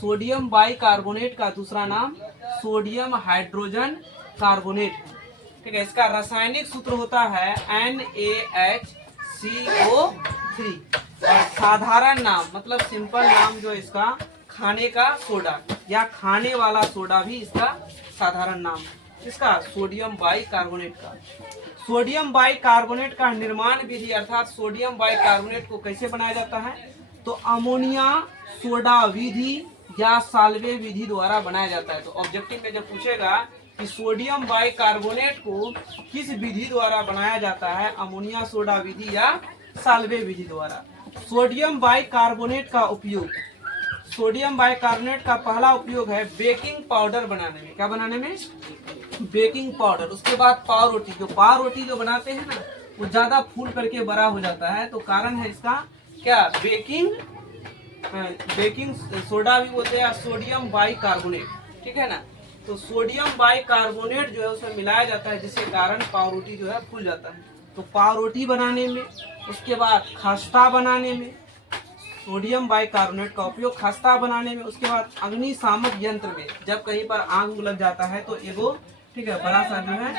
Sodium bicarbonate का दूसरा नाम सोडियम हाइड्रोजन कार्बोनेट। ठीक है, इसका रासायनिक सूत्र होता है NaHCO3 और साधारण नाम मतलब सिंपल नाम जो इसका खाने का सोडा या खाने वाला सोडा भी इसका साधारण नाम है। इसका सोडियम बाइकार्बोनेट का। सोडियम बाइकार्बोनेट का निर्माण विधि अर्थात सोडियम बाइकार्बोनेट को कैसे बनाया जाता है, तो अमोनिया सोडा विधि या साल्वे विधि द्वारा बनाया जाता है। तो ऑब्जेक्टिव में जब पूछेगा कि सोडियम बाइकार्बोनेट को किस विधि द्वारा बनाया जाता है, अमोनिया सोडा विधि या साल्वे विधि द्वारा। सोडियम बाइकार्बोनेट का उपयोग, सोडियम बाइकार्बोनेट का पहला उपयोग है बेकिंग पाउडर बनाने में। क्या बनाने में? Baking powder. उसके बाद पाव रोटी, जो पाव रोटी जो बनाते हैं ना, वो ज्यादा फूल करके बड़ा हो जाता है, तो कारण है इसका क्या, बेकिंग सोडा भी बोलते हैं, सोडियम बाइकार्बोनेट। ठीक है ना, तो सोडियम बाइकार्बोनेट जो है उसमें मिलाया जाता है, जिसके कारण पाव रोटी जो है फूल जाता है। तो पाव रोटी बनाने में, उसके बाद खस्ता बनाने में सोडियम बाइकार्बोनेट का उपयोग खस्ता बनाने में, उसके बाद अग्निशामक यंत्र में जब कहीं पर आग लग जाता है तो एगो ठीक है बड़ा सा जो है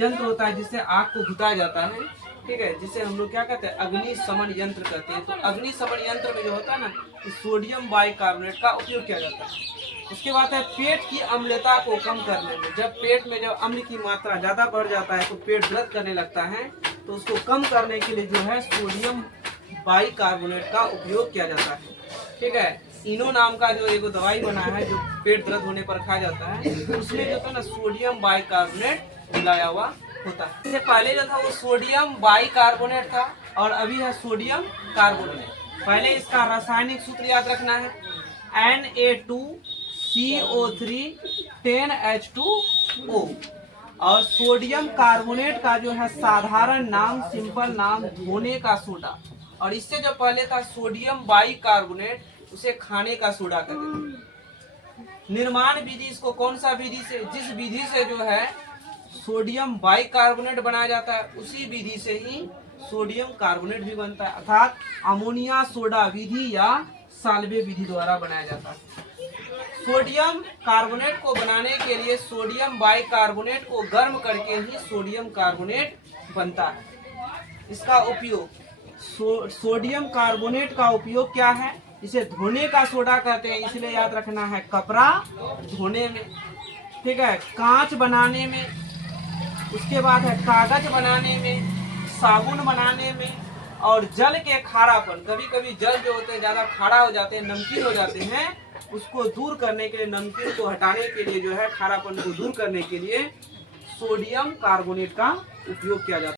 यंत्र होता है जिससे आग को बुझाया जाता है। ठीक है, जिसे हम लोग क्या कहते हैं, अग्निशमन यंत्र कहते हैं। तो अग्निशमन यंत्र में जो होता है ना, सोडियम बाइकार्बोनेट का उपयोग किया जाता है। उसके बाद है पेट की अम्लता को कम करने में। जब पेट में जब अम्ल की मात्रा ज्यादा बढ़ जाता है तो पेट दर्द करने लगता है, तो उसको कम करने के लिए जो है सोडियम बाइकार्बोनेट का उपयोग किया जाता है। ठीक है, इनो नाम का जो एक दवाई बना है जो पेट दर्द होने पर खाया जाता है, उसमें जो था ना सोडियम बाइकार्बोनेट मिलाया हुआ होता है। इससे पहले जो था वो सोडियम बाइकार्बोनेट था और अभी है सोडियम कार्बोनेट। पहले इसका रासायनिक सूत्र याद रखना है Na2CO3 10H2O और सोडियम कार्बोनेट का जो है साधारण नाम सिंपल नाम धोने का सोडा, और इससे जो पहले था सोडियम बाइकार्बोनेट उसे खाने का सोडा कहते थे। निर्माण विधि इसको कौन सा विधि से, जिस विधि से जो है सोडियम बाइकार्बोनेट बनाया जाता है उसी विधि से ही सोडियम कार्बोनेट भी बनता है, अर्थात अमोनिया सोडा विधि या साल्वे विधि द्वारा बनाया जाता है। सोडियम कार्बोनेट को बनाने के लिए सोडियम बाइकार्बोनेट को गर्म करके ही सोडियम कार्बोनेट बनता है। इसका उपयोग सोडियम कार्बोनेट का उपयोग क्या है, इसे धोने का सोडा कहते हैं, इसलिए याद रखना है कपड़ा धोने में। ठीक है, कांच बनाने में, उसके बाद है कागज बनाने में, साबुन बनाने में, और जल के खारापन, कभी कभी जल जो होते हैं ज्यादा खारा हो जाते हैं, नमकीन हो जाते हैं, उसको दूर करने के लिए, नमकीन को हटाने के लिए जो है खारापन को दूर करने के लिए सोडियम कार्बोनेट का उपयोग किया जाता है।